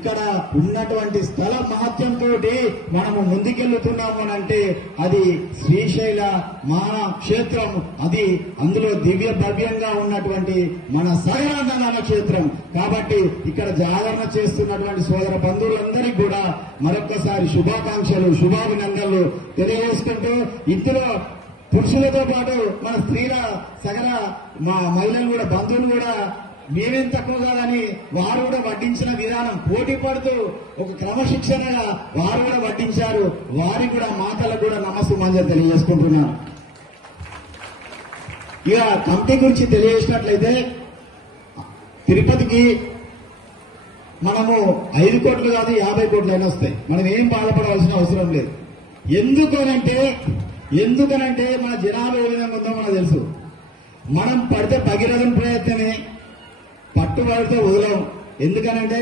ఇక్కడ ఉన్నటువంటి స్థల మహత్యంతో మనము ముందుకెళ్తున్నాము అని అంటే అది శ్రీశైల మహా క్షేత్రం అది అందులో దివ్య భవ్యంగా ఉన్నటువంటి మన సగరాధనాల క్షేత్రం. కాబట్టి ఇక్కడ జాగరణ చేస్తున్నటువంటి సోదర బంధువులందరికీ కూడా మరొకసారి శుభాకాంక్షలు శుభాభినందనలు తెలియజేసుకుంటూ ఇందులో పురుషులతో పాటు మన స్త్రీల సగల మా మహిళలు కూడా బంధువులు కూడా మేమేం తక్కువ కాదని వారు కూడా వడ్డించిన విధానం. పోటీ పడుతూ ఒక క్రమశిక్షణగా వారు కూడా వడ్డించారు. వారి కూడా మాటలకు కూడా నమస్తు మంజలు తెలియజేసుకుంటున్నాను ఇక కమిటీ గురించి తెలియజేసినట్లయితే తిరుపతికి మనము ఐదు కోట్లు కాదు యాభై కోట్లు అయినా వస్తాయి. మనం ఏం బాధపడవలసిన అవసరం లేదు. ఎందుకనంటే ఎందుకనంటే మన జనాభా ఏ విధంగా ఉందో మనకు తెలుసు. మనం పడితే భగీరథం ప్రయత్నమే. పట్టుబడితే వదలం. ఎందుకనంటే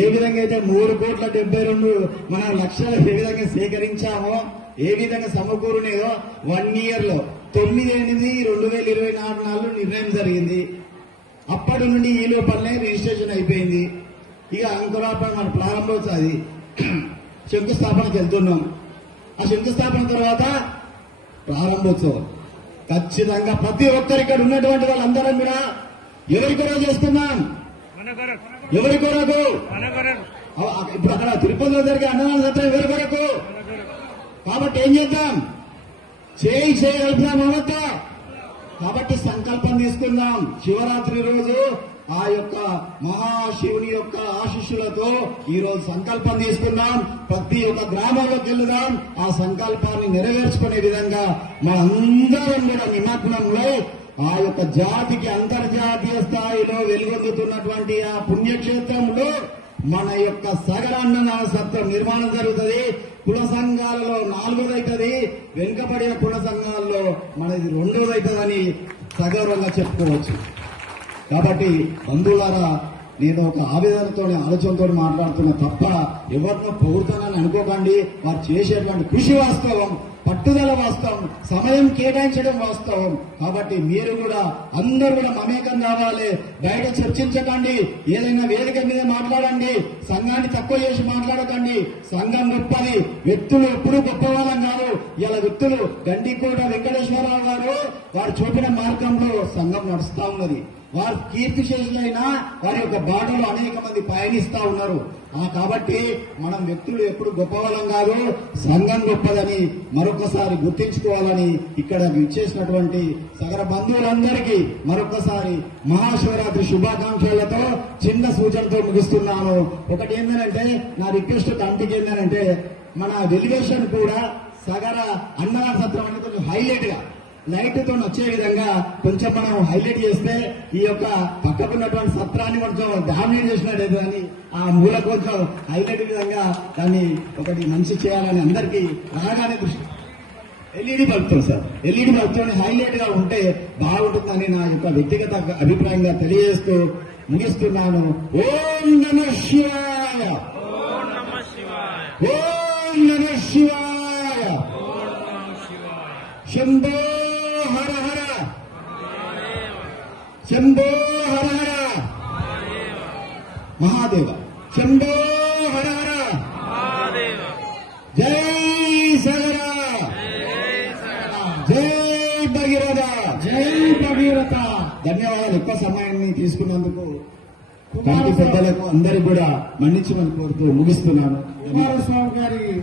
ఏ విధంగా అయితే మూడు కోట్ల డెబ్బై రెండు మన లక్షలు ఏ విధంగా సేకరించామో ఏ విధంగా సమకూరునేదో వన్ ఇయర్లో తొమ్మిది ఎనిమిది రెండు వేల ఇరవై నాలుగు నాలుగు నిర్ణయం జరిగింది. అప్పటి నుండి ఈ లోపలనే రిజిస్ట్రేషన్ అయిపోయింది. ఇక అంకురాపణ మన ప్రారంభోత్సవం అది శంకుస్థాపనకి వెళ్తున్నాం. ఆ శంకుస్థాపన తర్వాత ప్రారంభోత్సవం. ఖచ్చితంగా ప్రతి ఒక్కరు ఇక్కడ ఉన్నటువంటి వాళ్ళందరం కూడా ఎవరి కొరకు చేస్తున్నాం? ఎవరి కొరకు? ఇప్పుడు అక్కడ తిరుపతిలో జరిగే అన్నదాన సత్రం ఎవరి కొరకు? కాబట్టి ఏం చేద్దాం? చేయి చేయగలుగుతాం మమతా. కాబట్టి సంకల్పం తీసుకుందాం. శివరాత్రి రోజు ఆ యొక్క మహాశివుని యొక్క ఆశీస్సులతో ఈ రోజు సంకల్పం తీసుకుందాం. ప్రతి ఒక్క గ్రామంలోకి వెళ్దాం. ఆ సంకల్పాన్ని నెరవేర్చుకునే విధంగా మనందరం కూడా నిమగ్నంలో ఆ యొక్క జాతికి అంతర్జాతీయ స్థాయిలో వెలుగొందుతున్నటువంటి ఆ పుణ్యక్షేత్రంలో మన యొక్క సగరాన్న సత్రం నిర్మాణం జరుగుతుంది. కుల సంఘాలలో నాలుగోదైతుంది. వెనుకబడిన కుల సంఘాలలో మనది రెండోదైతుందని సగౌరవంగా చెప్పుకోవచ్చు. కాబట్టి బంధువులారా నేను ఒక ఆవేదనతో ఆలోచనతో మాట్లాడుతున్నా తప్ప ఎవరినో పొగుడుతానని అనుకోకండి. వారు చేసేటువంటి కృషి వాస్తవం పట్టుదల వాస్తవం సమయం కేటాయించడం వాస్తవం. కాబట్టి మీరు కూడా అందరూ కూడా మమేకం కావాలి. బయట చర్చించకండి. ఏదైనా వేదిక మీద మాట్లాడండి. సంఘాన్ని తక్కువ చేసి మాట్లాడకండి. సంఘం గొప్పది. వ్యక్తులు ఎప్పుడూ గొప్పవాళ్ళం కాదు. ఇలా వ్యక్తులు గండికోట వెంకటేశ్వరరావు గారు వారు చూపిన మార్గంలో సంఘం నడుస్తా ఉన్నది. వారు కీర్తి శేషులైనా వారి యొక్క బాడీలో అనేక మంది పయనిస్తా ఉన్నారు. ఆ కాబట్టి మనం వ్యక్తులు ఎప్పుడు గొప్పవాళ్ళం కాదు సంఘం గొప్పదని మరొకసారి గుర్తించుకోవాలని ఇక్కడ ఇచ్చేసినటువంటి సగర బంధువులందరికీ మరొకసారి మహాశివరాత్రి శుభాకాంక్షలతో చిన్న సూచనతో ముగిస్తున్నాను. ఒకటి ఏంటంటే నా రిక్వెస్ట్ కంటికి ఏంటంటే మన డెలిగేషన్ కూడా సగర అన్నదాన సత్రం అనేది కొంచెం హైలైట్గా లైట్తో వచ్చే విధంగా కొంచెం మనం హైలైట్ చేస్తే ఈ యొక్క పక్కకున్నటువంటి సత్రాన్ని కొంచెం డామినేట్ చేసినట్టు అని ఆ మూల కొంచెం హైలైట్ విధంగా దాన్ని ఒకటి మంచి చేయాలని అందరికీ రాగానే దృష్టి. ఎల్ఈడి బల్బ్తో సార్. ఎల్ఈడి బల్బ్తో హైలైట్గా ఉంటే బాగుంటుందని నా యొక్క వ్యక్తిగత అభిప్రాయంగా తెలియజేస్తూ ముగిస్తున్నాను. ఓం నమ శివాయ ఓం నమ శివాయ ఓం నమ శివాయ. ఓం నమ శివాయ. శంభో శంభో హర హర మహాదేవ. శంభో హర హర మహాదేవ జై సగర. జై భగీరథ. జై భగీరథ. ధన్యవాదాలు. ఎక్కువ సమయాన్ని తీసుకున్నందుకు పార్టీ పెద్దలకు అందరికి కూడా మన్నించమని కోరుతూ ముగిస్తున్నాను. కుమారస్వామి గారి